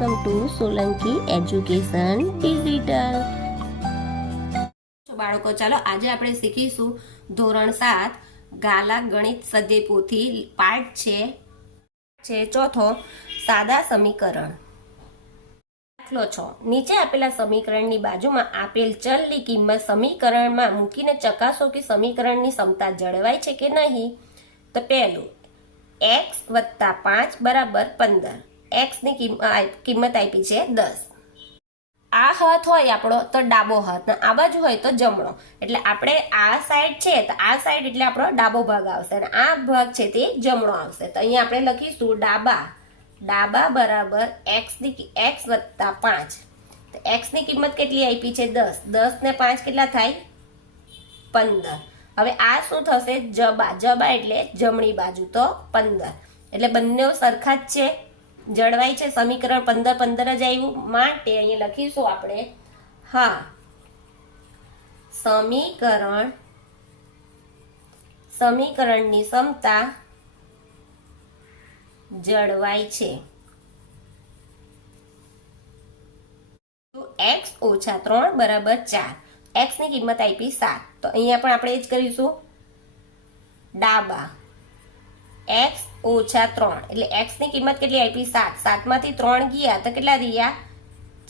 Welcome to Solanki education digital. બાળકો, ચાલો આજે આપણે શીખીશું ધોરણ 7 ગાલા ગણિત સ્વાધ્યાય પોથી પાઠ છે ચોથો, સાદા સમીકરણ. દાખલો 6. નીચે આપેલા સમીકરણની બાજુમાં આપેલ ચલની કિંમત સમીકરણમાં મૂકીને ચકાસો કે સમીકરણની સમતા જળવાય છે કે નહીં. તો પહેલું, x + 5 = 15. x ની કિંમત આપી છે 10. આ હાથ હોય આપણો તો ડાબો હાથ, ને આ બાજુ હોય તો જમણો. એટલે આપણે આ સાઈડ છે તો આ સાઈડ એટલે આપણો ડાબો ભાગ આવશે અને આ ભાગ છે તે જમણો આવશે. તો અહીંયા આપણે લખીશું ડાબા બરાબર x + 5. તો x ની કિંમત કેટલી આપી છે 10. 10 ને 5 કેટલા થાય 15. હવે આ શું થશે, જબા એટલે જમણી બાજુ, તો 15. એટલે બંને સરખા જ છે, જળવાય છે. સમીકરણ 15 જ આવ્યું. માટે અહીંયા લખીશું આપણે, હા, સમીકરણની સમતા જળવાય છે. x - 3 = 4. x ની કિંમત આપી 7. તો અહીંયા પણ આપણે એ જ કરીશું, ડાબા x - 3 એટલે x ની કિંમત કેટલી આપી 7. 7 માંથી 3 ગયા તો કેટલા રહ્યા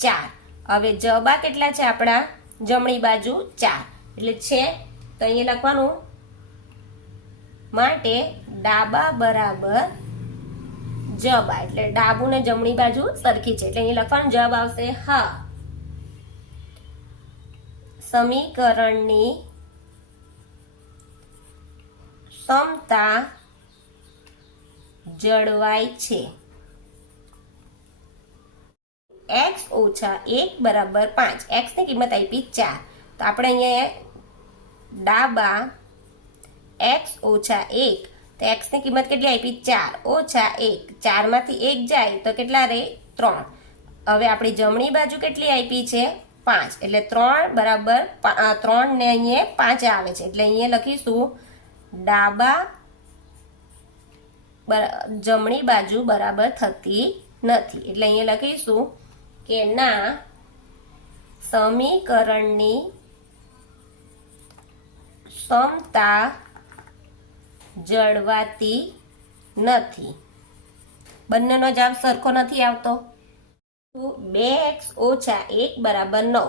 4. હવે જબા કેટલા છે આપણા જમણી બાજુ 4 એટલે છે. તો અહીંયા લખવાનું, માટે ડાબા બરાબર જબા એટલે ડાબુ ને જમણી બાજુ સરખી છે. એટલે અહીંયા લખવાનું જવાબ આવશે હા, સમીકરણની સમતા જળવાય છે. x - 1 = 5. x ની કિંમત આપી 4. તો આપણે અહીંયા ડાબા x - 1, તો x ની કિંમત કેટલી આપી 4 - 1. 4 માંથી 1 જાય તો કેટલા રહે 3. હવે આપણી જમણી બાજુ કેટલી આપી છે 5. એટલે 3 બરાબર 3 ને અહીંયા 5 આવે છે. એટલે અહીંયા લખીશું ડાબા જમણી બાજુ બરાબર થતી નથી. એટલે અહીંયા લખીશું કે ના, સમીકરણની સમતા જળવાતી નથી. બંનેનો જવાબ સરખો નથી આવતો. 2x - 1 = 9.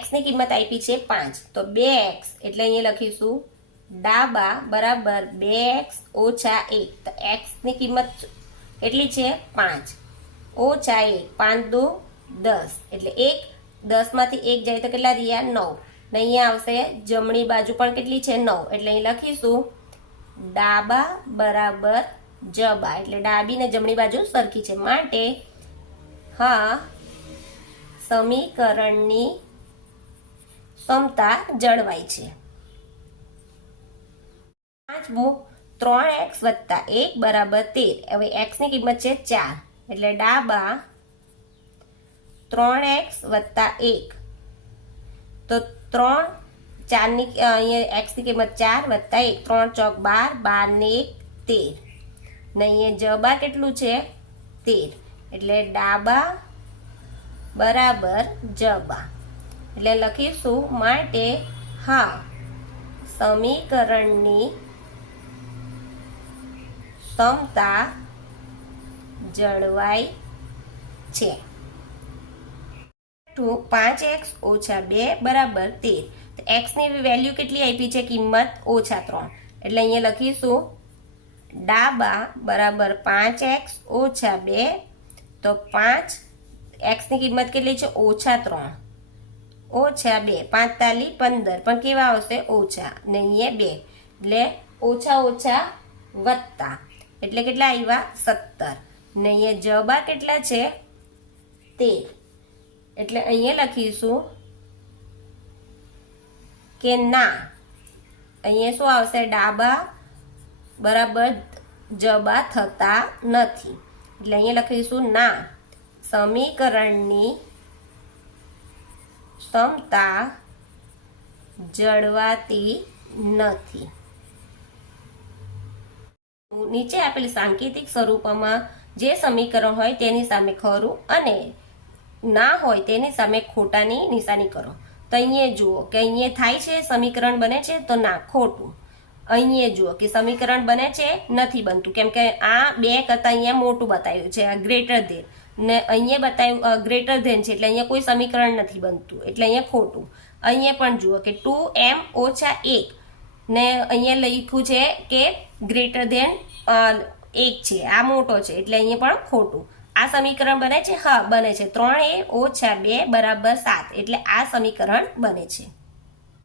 x ની કિંમત આપી છે 5. તો 2x એટલે અહીંયા લખીશું ડાબા બરાબર 2x - 1. તો x ની કિંમત કેટલી છે 5 - 1. 5 × 2 = 10. એટલે 1 10 માંથી 1 જાય તો કેટલા રહ્યા 9. ને અહીંયા આવશે જમણી બાજુ પણ કેટલી છે 9. એટલે અહીં લખીશું ડાબા બરાબર જબા એટલે ડાબી ને જમણી બાજુ સરખી છે. માટે હા, સમીકરણની સમતા જળવાય છે. 5મું, 3x + 1 = 13. હવે x ની કિંમત છે 4. એટલે ડાબા 3x + 1. તો 3 4 ની અહીંયા x ની કિંમત 4 + 1 3 × 4 = 12 ને 1 13. ને અહીંયા જબા કેટલું છે 13. એટલે ડાબા બરાબર જબા એટલે લખીશું, માટે હા, સમીકરણની સમતા જળવાય છે. 5x - 2 = 13. તો x ની વેલ્યુ કેટલી આપી છે કિંમત -3. એટલે અહીંયા લખીશું ડાબા બરાબર 5x - 2. તો 5 x ની કિંમત કેટલી છે -3 - 2 5 તાલી 15. પણ કેવા આવશે ઓછા, ને અહીંયા 2 એટલે ઓછા વત્તા એટલે કેટલા આવ્યા 17. ને અહીંયા જબા કેટલા છે 13. એટલે અહીંયા લખીશું કે ના, અહીંયા શું આવશે, ડાબા બરાબર જબા થતા નથી. એટલે અહીંયા લખીશું ના, સમીકરણની સમતા જળવાતી નથી. નીચે આપેલ સાંકેતિક સ્વરૂપમાં જે સમીકરણ હોય તેની સામે ખરું અને ના હોય તેની સામે ખોટાની નિશાની કરો. તો અહીંયા જુઓ કે અહીંયા થાય છે સમીકરણ બને છે તો ના ખોટું. અહીંયા જુઓ કે સમીકરણ બને છે નથી બનતું, કેમ કે આ 2 કરતાં અહીંયા મોટું બતાવ્યું છે, આ ગ્રેટર ધેન, ને અહીંયા બતાવ્યું ગ્રેટર ધેન છે એટલે અહીંયા કોઈ સમીકરણ નથી બનતું એટલે અહીંયા ખોટું. અહીંયા પણ જુઓ કે 2m - 1 ને અહીંયા લખ્યું છે કે ગ્રેટર ધેન 1 છે, આ મોટો છે એટલે અહીંયા પણ ખોટું. આ સમીકરણ બને છે? હા બને છે. 3a - 2 = 7 એટલે આ સમીકરણ બને છે.